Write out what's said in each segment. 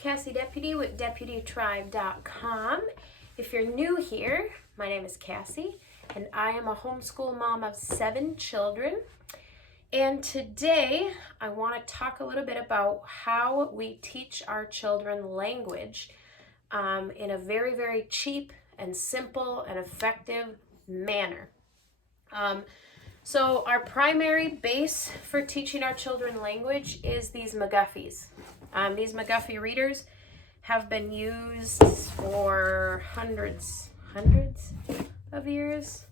Cassie Deputy with DeputyTribe.com. If you're new here, my name is Cassie, and I am a homeschool mom of 7 children. And today, I want to talk a little bit about how we teach our children language in a very, very cheap and simple and effective manner. So our primary base for teaching our children language is these McGuffies. These McGuffey readers have been used for hundreds of years.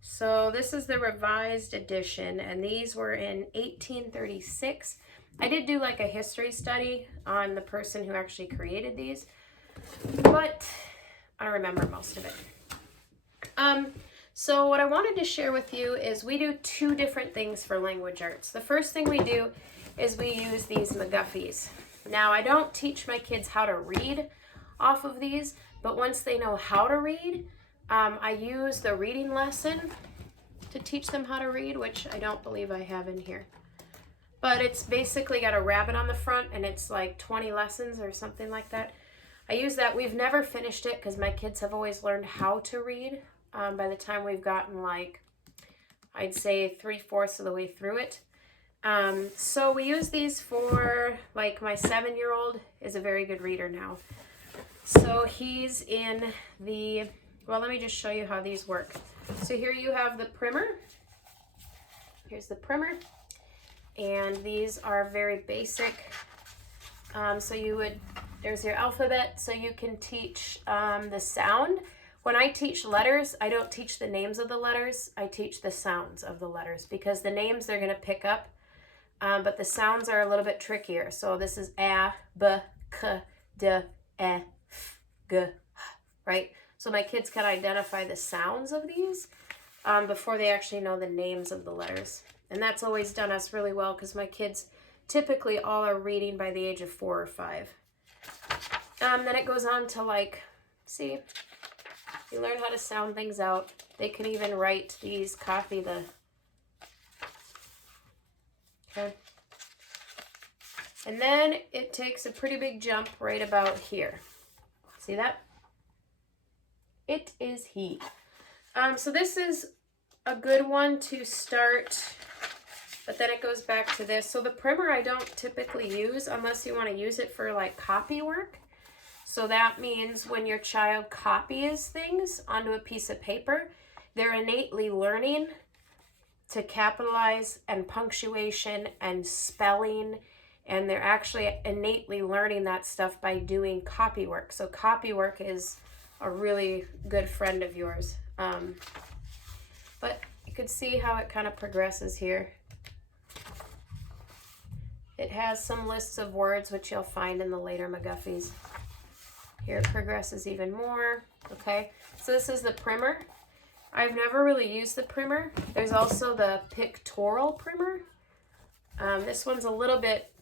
So this is the revised edition, and these were in 1836. I did do like a history study on the person who actually created these, but I don't remember most of it. So what I wanted to share with you is we do 2 different things for language arts. The first thing we do is we use these McGuffies. Now, I don't teach my kids how to read off of these, but once they know how to read, I use the reading lesson to teach them how to read, which I don't believe I have in here. But it's basically got a rabbit on the front, and it's like 20 lessons or something like that. I use that. We've never finished it because my kids have always learned how to read. By the time we've gotten like, I'd say 3/4 of the way through it. So we use these for, like, my 7-year-old is a very good reader now. So he's in the, well, let me just show you how these work. So here you have the primer. Here's the primer. And these are very basic. So you would, there's your alphabet, so you can teach the sound. When I teach letters, I don't teach the names of the letters. I teach the sounds of the letters, because the names they're going to pick up, but the sounds are a little bit trickier. So this is a, b, k, d, e, f, g, h, right? So my kids can identify the sounds of these before they actually know the names of the letters. And that's always done us really well, because my kids typically all are reading by the age of 4 or 5. Then it goes on to, like, see, you learn how to sound things out. They can even write these, copy the, okay. And then it takes a pretty big jump right about here. See that? It is he. So this is a good one to start, but then it goes back to this. So the primer I don't typically use unless you want to use it for like copy work. So that means when your child copies things onto a piece of paper, they're innately learning to capitalize and punctuation and spelling, and they're actually innately learning that stuff by doing copy work. So copy work is a really good friend of yours. But you can see how it kind of progresses here. It has some lists of words, which you'll find in the later McGuffies. Here it progresses even more. Okay, so this is the primer. I've never really used the primer. There's also the pictorial primer. This one's a little bit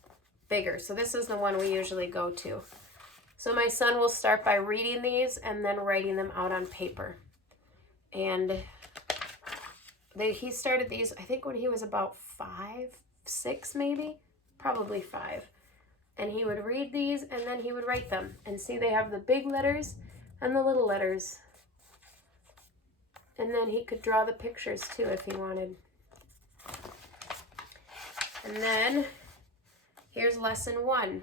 bigger, so this is the one we usually go to. So my son will start by reading these and then writing them out on paper. And he started these, I think, when he was about 5, 6 maybe, probably 5. And he would read these and then he would write them. And see, they have the big letters and the little letters. And then he could draw the pictures too if he wanted. And then here's lesson 1.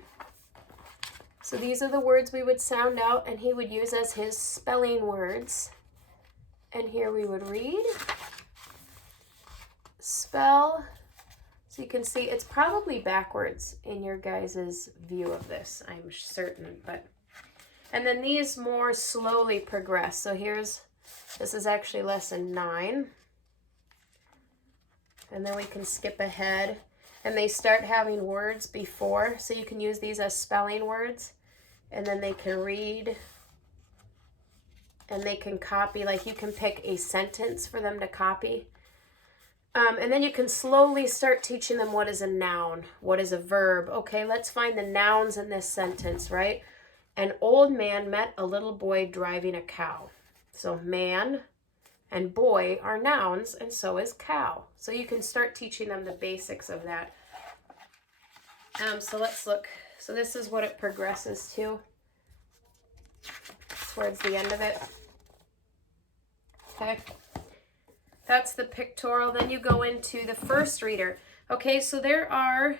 So these are the words we would sound out and he would use as his spelling words. And here we would read, spell. So you can see it's probably backwards in your guys' view of this, I'm certain. And then these more slowly progress. So this is actually lesson 9. And then we can skip ahead. And they start having words before, so you can use these as spelling words. And then they can read. And they can copy, like you can pick a sentence for them to copy. And then you can slowly start teaching them what is a noun, what is a verb. Okay, let's find the nouns in this sentence, right? An old man met a little boy driving a cow. So man and boy are nouns, and so is cow. So you can start teaching them the basics of that. So let's look So this is what it progresses to towards the end of it. Okay, that's the pictorial. Then you go into the first reader. Okay, so there are,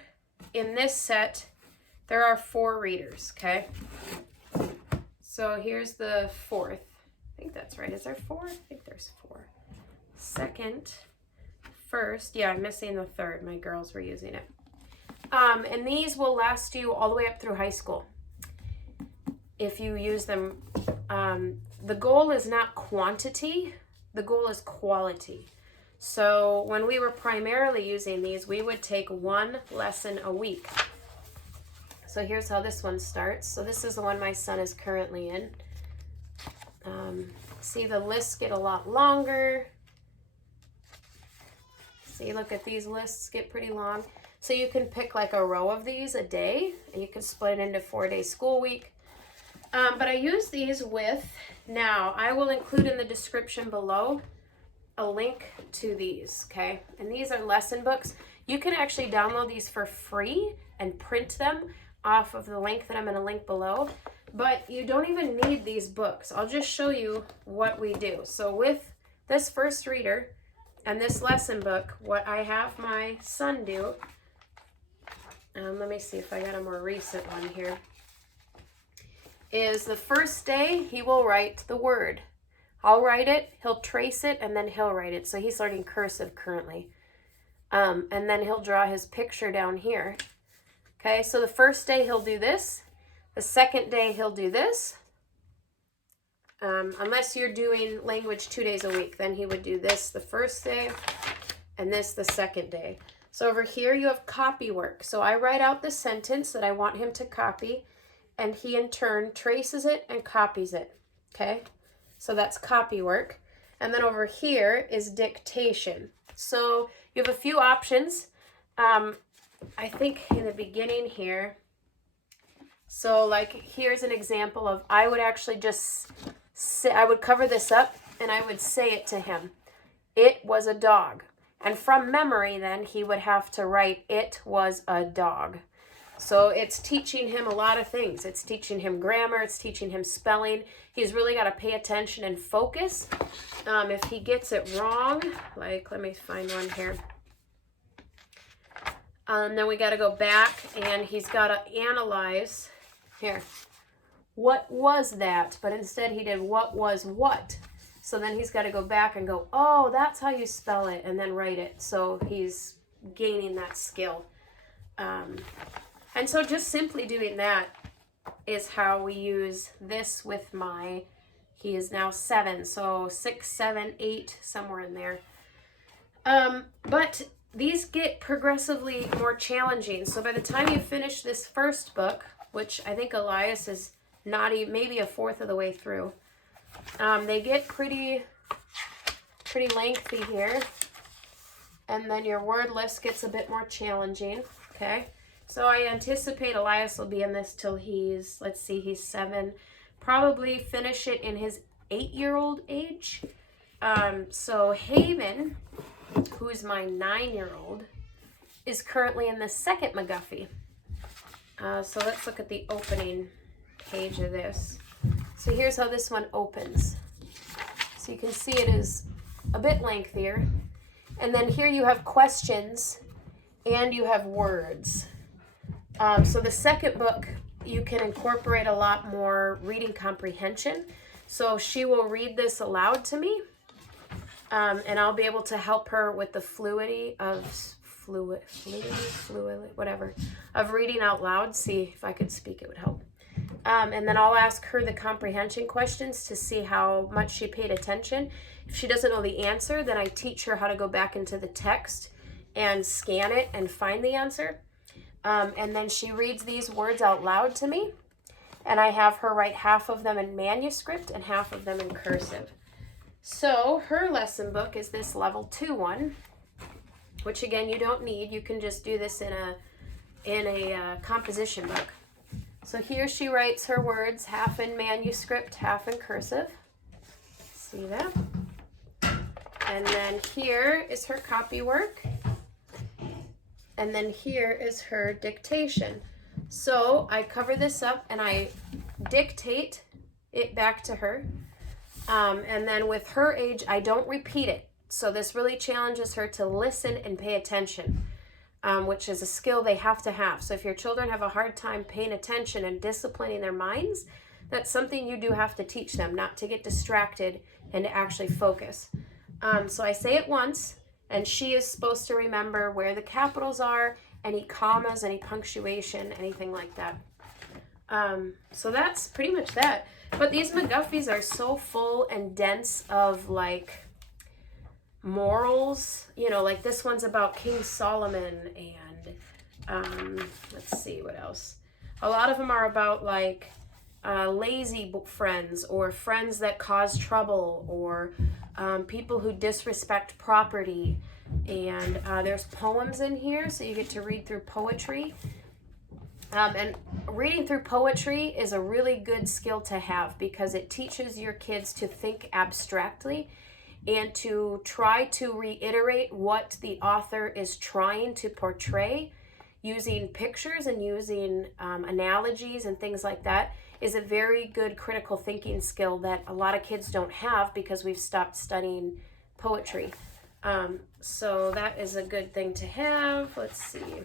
in this set, there are 4 readers, okay? So here's the 4th. I think that's right. Is there 4? I think there's 4. Second, first, yeah, I'm missing the 3rd. My girls were using it. And these will last you all the way up through high school if you use them. The goal is not quantity, the goal is quality. So when we were primarily using these, we would take 1 lesson a week. So here's how this one starts. So this is the one my son is currently in. See, the lists get a lot longer. See, look at these lists get pretty long. So you can pick like a row of these a day, and you can split it into 4-day school week. But I use these with, now I will include in the description below a link to these, okay? And these are lesson books. You can actually download these for free and print them off of the link that I'm going to link below. But you don't even need these books. I'll just show you what we do. So with this first reader and this lesson book, what I have my son do, let me see if I got a more recent one here, is the first day he will write the word. I'll write it, he'll trace it, and then he'll write it. So he's learning cursive currently. And then he'll draw his picture down here. Okay, so the first day he'll do this. The second day he'll do this. Unless you're doing language 2 days a week, then he would do this the first day and this the second day. So over here you have copy work. So I write out the sentence that I want him to copy, and he in turn traces it and copies it. Okay, so that's copy work. And then over here is dictation. So you have a few options. I think in the beginning here, so like here's an example of, I would actually just say, I would cover this up and I would say it to him. It was a dog. And from memory then he would have to write, it was a dog. So it's teaching him a lot of things. It's teaching him grammar. It's teaching him spelling. He's really got to pay attention and focus. If he gets it wrong, like, let me find one here. Then we got to go back and he's got to analyze. Here, what was that? But instead he did what was what. So then he's got to go back and go, oh, that's how you spell it, and then write it. So he's gaining that skill. And so just simply doing that is how we use this with he is now 7, so 6, 7, 8, somewhere in there. But these get progressively more challenging. So by the time you finish this first book, which I think Elias is not even, maybe a fourth of the way through, they get pretty lengthy here. And then your word list gets a bit more challenging, okay? So I anticipate Elias will be in this till he's, let's see, he's 7. Probably finish it in his 8-year-old age. So Haven, who's my 9-year-old, is currently in the second McGuffey. So let's look at the opening page of this. So here's how this one opens. So you can see it is a bit lengthier. And then here you have questions and you have words. So the second book, you can incorporate a lot more reading comprehension. So she will read this aloud to me, and I'll be able to help her with the fluidity of of reading out loud. See if I could speak, it would help. And then I'll ask her the comprehension questions to see how much she paid attention. If she doesn't know the answer, then I teach her how to go back into the text and scan it and find the answer. And then she reads these words out loud to me, and I have her write half of them in manuscript and half of them in cursive. So her lesson book is this level 2 one, which again you don't need. You can just do this in a composition book. So here she writes her words half in manuscript, half in cursive. See that? And then here is her copy work. And then here is her dictation. So I cover this up and I dictate it back to her. And then with her age, I don't repeat it. So this really challenges her to listen and pay attention, which is a skill they have to have. So if your children have a hard time paying attention and disciplining their minds, that's something you do have to teach them, not to get distracted and to actually focus. So I say it once, and she is supposed to remember where the capitals are, any commas, any punctuation, anything like that. So that's pretty much that. But these McGuffies are so full and dense of like morals, you know, like this one's about King Solomon, and let's see what else. A lot of them are about like lazy friends, or friends that cause trouble, or people who disrespect property. And there's poems in here, so you get to read through poetry. And reading through poetry is a really good skill to have, because it teaches your kids to think abstractly and to try to reiterate what the author is trying to portray using pictures and using analogies and things like that. Is a very good critical thinking skill that a lot of kids don't have because we've stopped studying poetry. So that is a good thing to have. Let's see.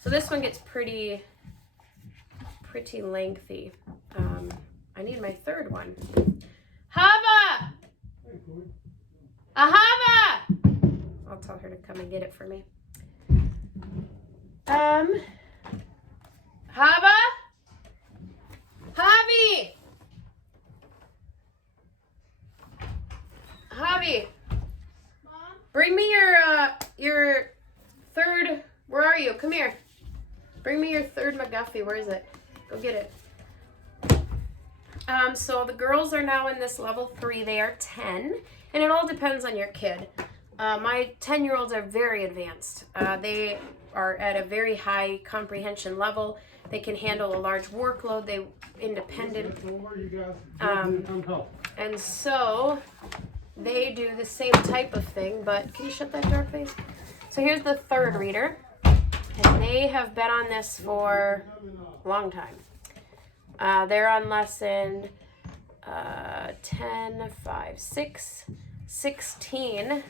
So this one gets pretty lengthy. I need my third one. Hava! Ahava! I'll tell her to come and get it for me. Hava? Javi! Javi! Mom? Bring me your third, where are you? Come here. Bring me your third McGuffey. Where is it? Go get it. So the girls are now in this level 3. They are 10, and it all depends on your kid. My 10-year-olds are very advanced. They are at a very high comprehension level. They can handle a large workload. They're independent. And so they do the same type of thing, but can you shut that door, please? So here's the third reader, and they have been on this for a long time. They're on lesson 10, 5, 6, 16,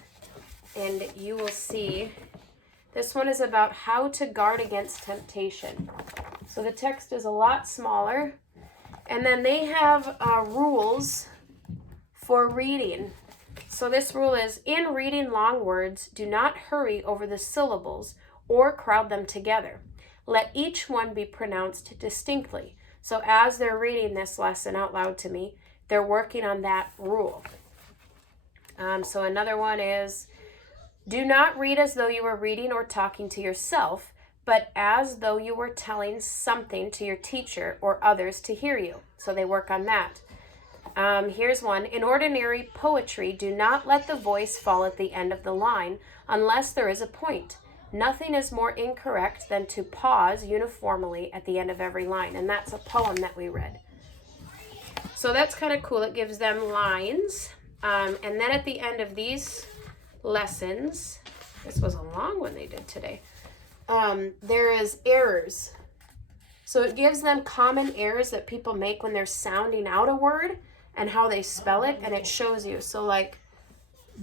and you will see this one is about how to guard against temptation. So the text is a lot smaller, and then they have rules for reading. So this rule is, in reading long words, do not hurry over the syllables or crowd them together. Let each one be pronounced distinctly. So as they're reading this lesson out loud to me, they're working on that rule. So another one is, do not read as though you were reading or talking to yourself, but as though you were telling something to your teacher or others to hear you. So they work on that. Here's one. In ordinary poetry, do not let the voice fall at the end of the line unless there is a point. Nothing is more incorrect than to pause uniformly at the end of every line. And that's a poem that we read. So that's kind of cool. It gives them lines. And then at the end of these lessons, this was a long one they did today, there is errors. So it gives them common errors that people make when they're sounding out a word and how they spell it, and it shows you. So like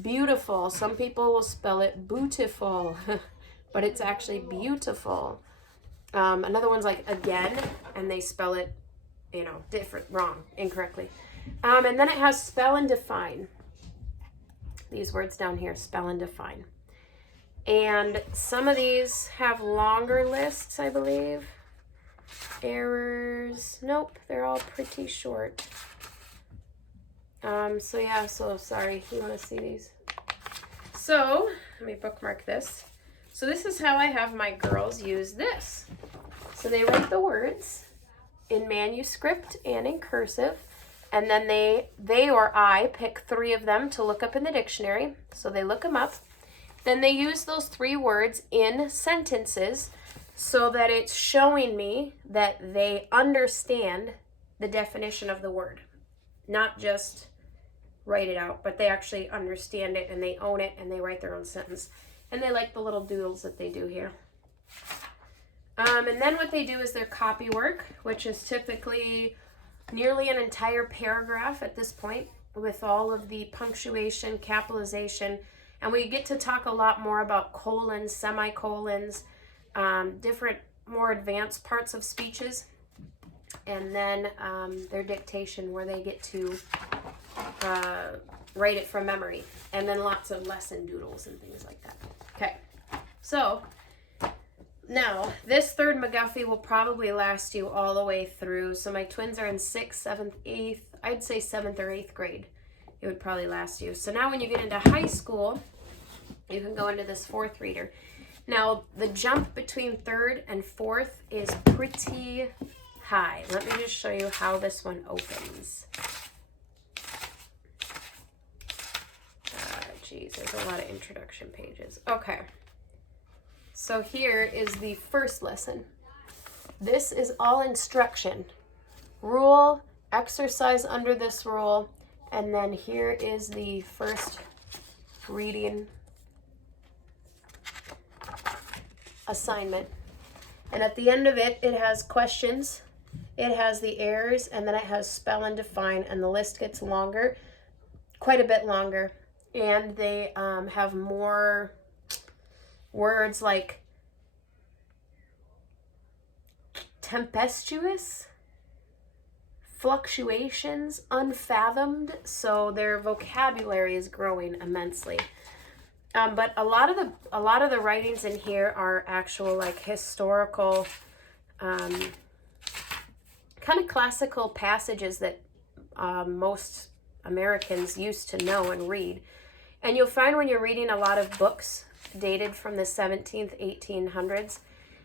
beautiful, some people will spell it bootiful, but it's actually beautiful. Another one's like again, and they spell it, you know, different, wrong, incorrectly. And then it has spell and define. These words down here, spell and define. And some of these have longer lists, I believe. Errors, nope, they're all pretty short. So yeah, so sorry, you want to see these? So, let me bookmark this. So this is how I have my girls use this. So they write the words in manuscript and in cursive, and then they or I pick 3 of them to look up in the dictionary. So they look them up. Then they use those 3 words in sentences so that it's showing me that they understand the definition of the word. Not just write it out, but they actually understand it and they own it and they write their own sentence. And they like the little doodles that they do here. And then what they do is their copy work, which is typically nearly an entire paragraph at this point with all of the punctuation, capitalization, and we get to talk a lot more about colons, semicolons, different more advanced parts of speeches, and then their dictation where they get to write it from memory, and then lots of lesson doodles and things like that. Okay, so now this third McGuffey will probably last you all the way through. So my twins are in 6th, 7th, 8th, I'd say 7th or 8th grade. It would probably last you. So now when you get into high school, you can go into this 4th reader. Now the jump between 3rd and 4th is pretty high. Let me just show you how this one opens. Geez, there's a lot of introduction pages. Okay. So here is the first lesson. This is all instruction. Rule, exercise under this rule, and then here is the first reading assignment. And at the end of it, it has questions, it has the errors, and then it has spell and define, and the list gets longer, quite a bit longer. And they have more words like tempestuous, fluctuations, unfathomed. So their vocabulary is growing immensely. But a lot of the writings in here are actual like historical, kind of classical passages that most Americans used to know and read. And you'll find when you're reading a lot of books dated from the 17th, 1800s,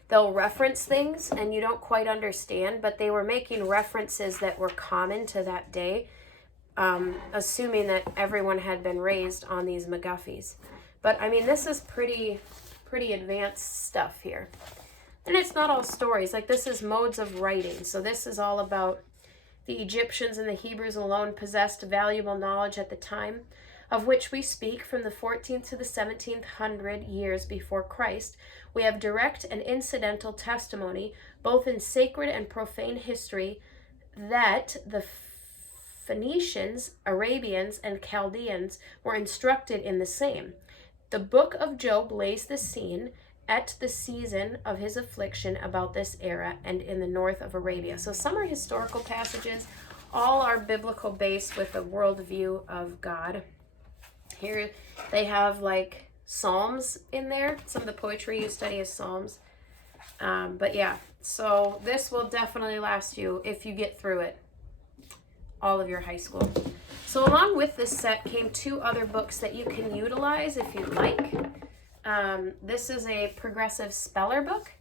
they'll reference things and you don't quite understand, but they were making references that were common to that day, assuming that everyone had been raised on these McGuffies. But I mean, this is pretty advanced stuff here. And it's not all stories. Like this is modes of writing. So this is all about the Egyptians and the Hebrews alone possessed valuable knowledge at the time, of which we speak from the 14th to the 1700 years before Christ. We have direct and incidental testimony, both in sacred and profane history, that the Phoenicians, Arabians, and Chaldeans were instructed in the same. The book of Job lays the scene at the season of his affliction about this era and in the north of Arabia. So some are historical passages, all are biblical based with a worldview of God. Here they have like Psalms in there. Some of the poetry you study is Psalms. But yeah, so this will definitely last you if you get through it, all of your high school. So along with this set came 2 other books that you can utilize if you'd like. This is a progressive speller book,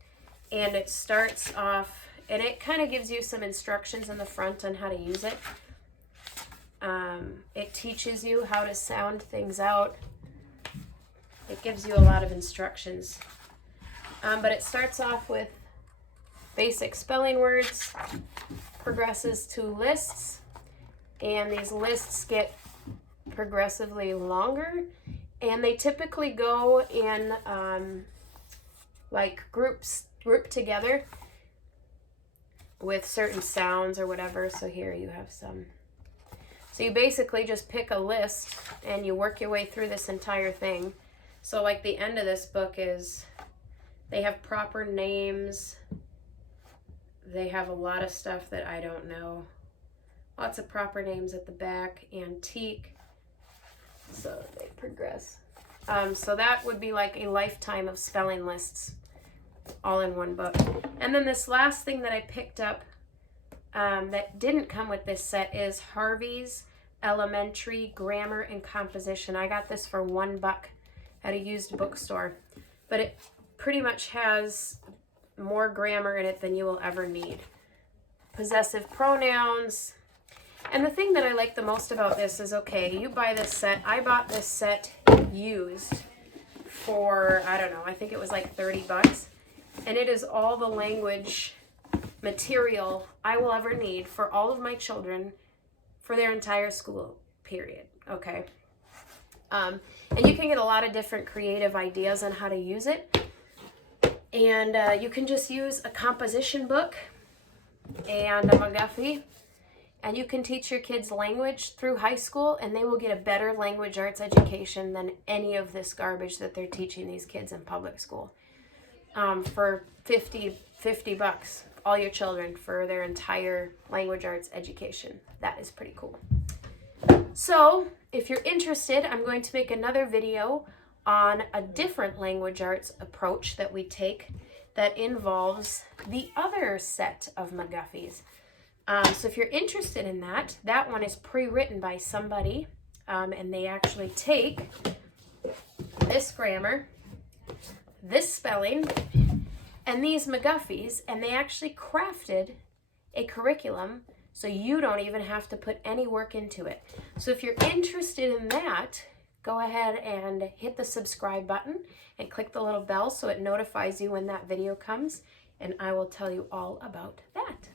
and it starts off, and it kind of gives you some instructions in the front on how to use it. It teaches you how to sound things out. It gives you a lot of instructions. But it starts off with basic spelling words, progresses to lists, and these lists get progressively longer, and they typically go in like grouped together with certain sounds or whatever. So here you have some. So you basically just pick a list and you work your way through this entire thing. So like the end of this book is, they have proper names. They have a lot of stuff that I don't know. Lots of proper names at the back. Antique. So they progress. So that would be like a lifetime of spelling lists all in one book. And then this last thing that I picked up that didn't come with this set is Harvey's Elementary Grammar and Composition. I got this for $1 at a used bookstore, but it pretty much has more grammar in it than you will ever need. Possessive pronouns. And the thing that I like the most about this is, okay, you buy this set. I bought this set used for, I don't know, I think it was like $30. And it is all the language material I will ever need for all of my children for their entire school period, okay? And you can get a lot of different creative ideas on how to use it. And you can just use a composition book and a McGuffey, and you can teach your kids language through high school, and they will get a better language arts education than any of this garbage that they're teaching these kids in public school. For $50 bucks, all your children, for their entire language arts education. That is pretty cool. So if you're interested, I'm going to make another video on a different language arts approach that we take that involves the other set of McGuffies. So if you're interested in that, that one is pre-written by somebody, and they actually take this grammar, this spelling, and these McGuffies, and they actually crafted a curriculum so you don't even have to put any work into it. So if you're interested in that, go ahead and hit the subscribe button and click the little bell so it notifies you when that video comes, and I will tell you all about that.